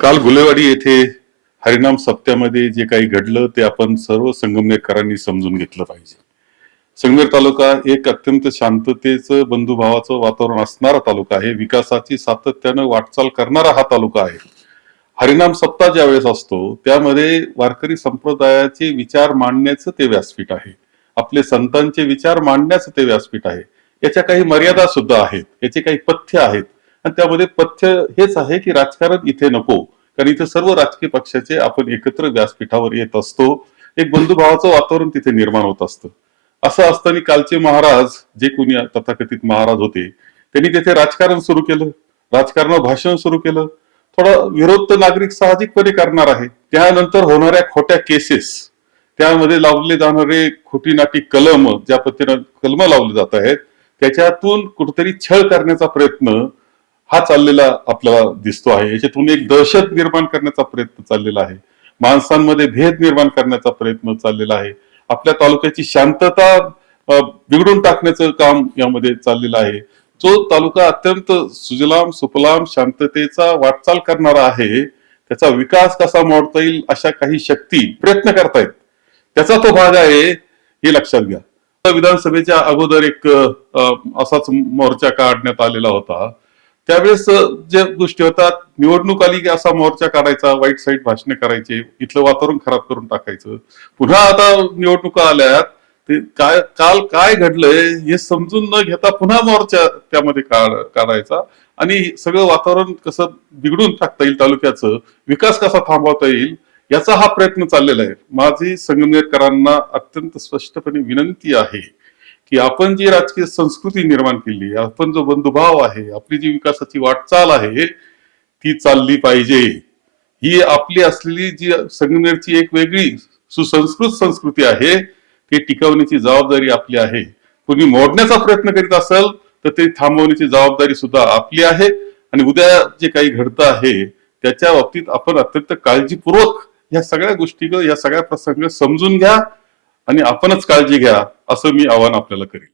काल गुलेवाडी येथे हरिनाम सप्त्यामध्ये जे काही घडलं ते आपण सर्व संगमनेरकरांनी समजून घेतलं पाहिजे. संगमेर तालुका एक अत्यंत शांततेचं बंधुभावाचं वातावरण असणारा तालुका आहे. विकासाची सातत्यानं वाटचाल करणारा हा तालुका आहे. हरिनाम सप्ताह ज्यावेळेस असतो त्यामध्ये वारकरी संप्रदायाचे विचार मांडण्याचं ते व्यासपीठ आहे. आपले संतांचे विचार मांडण्याचं ते व्यासपीठ आहे. याच्या काही मर्यादा सुद्धा आहेत, याचे काही पथ्य आहेत आणि त्यामध्ये पथ्य हेच आहे की राजकारण इथे नको, कारण इथे सर्व राजकीय पक्षाचे आपण एकत्र व्यासपीठावर येत असतो. एक बंधुभावाचं वातावरण तिथे निर्माण होत असतं. असं असताना कालचे महाराज जे कोणी तथाकथित महाराज होते त्यांनी तिथे राजकारण सुरू केलं, राजकारणावर भाषण सुरू केलं. थोडा विरोध तर नागरिक साहजिकपणे करणार आहे. त्यानंतर होणाऱ्या खोट्या केसेस, त्यामध्ये लावले जाणारे खोटी नाटी कलम, ज्या पद्धतीनं कलम लावले जात आहेत त्याच्यातून कुठेतरी छळ करण्याचा प्रयत्न हा चाललेला आपल्याला दिसतो आहे. याच्यातून एक दहशत निर्माण करण्याचा प्रयत्न चाललेला आहे. माणसांमध्ये भेद निर्माण करण्याचा प्रयत्न चाललेला आहे. आपल्या तालुक्याची शांतता बिघडून टाकण्याचं काम यामध्ये चाललेलं आहे. जो तालुका अत्यंत सुजलाम सुफलाम शांततेचा वाटचाल करणारा आहे, त्याचा विकास कसा मोडता येईल अशा काही शक्ती प्रयत्न करतायत, त्याचा तो भाग आहे हे लक्षात घ्या. विधानसभेच्या अगोदर एक असाच मोर्चा काढण्यात आलेला होता. त्यावेळेस ज्या गोष्टी होतात, निवडणूक आली की असा मोर्चा काढायचा, वाईट साईट भाषणे करायचे, इथलं वातावरण खराब करून टाकायचं. पुन्हा आता निवडणुका आल्यात, ते काय काल काय घडलंय हे समजून न घेता पुन्हा मोर्चा त्यामध्ये काढायचा आणि सगळं वातावरण कसं बिघडून टाकता येईल, तालुक्याचं विकास कसा थांबवता येईल याचा हा प्रयत्न चाललेला आहे. माझी संगमनेरकरांना अत्यंत स्पष्टपणे विनंती आहे की आपण जी राजकीय संस्कृती निर्माण केली, आपण जो बंधुभाव आहे, आपली जी विकासाची वाटचाल आहे ती चालली पाहिजे. ही आपली असलेली जी संगमनेरची एक वेगळी सुसंस्कृत संस्कृती आहे ती टिकवण्याची जबाबदारी आपली आहे. कोणी मोडण्याचा प्रयत्न करीत असेल तर ते थांबवण्याची जबाबदारी सुद्धा आपली आहे. आणि उद्या जे काही घडतं आहे त्याच्या बाबतीत आपण अत्यंत काळजीपूर्वक या सगळ्या गोष्टी, या सगळ्या प्रसंग समजून घ्या आणि आपणच काळजी घ्या, असं मी आवाहन आपल्याला करेन.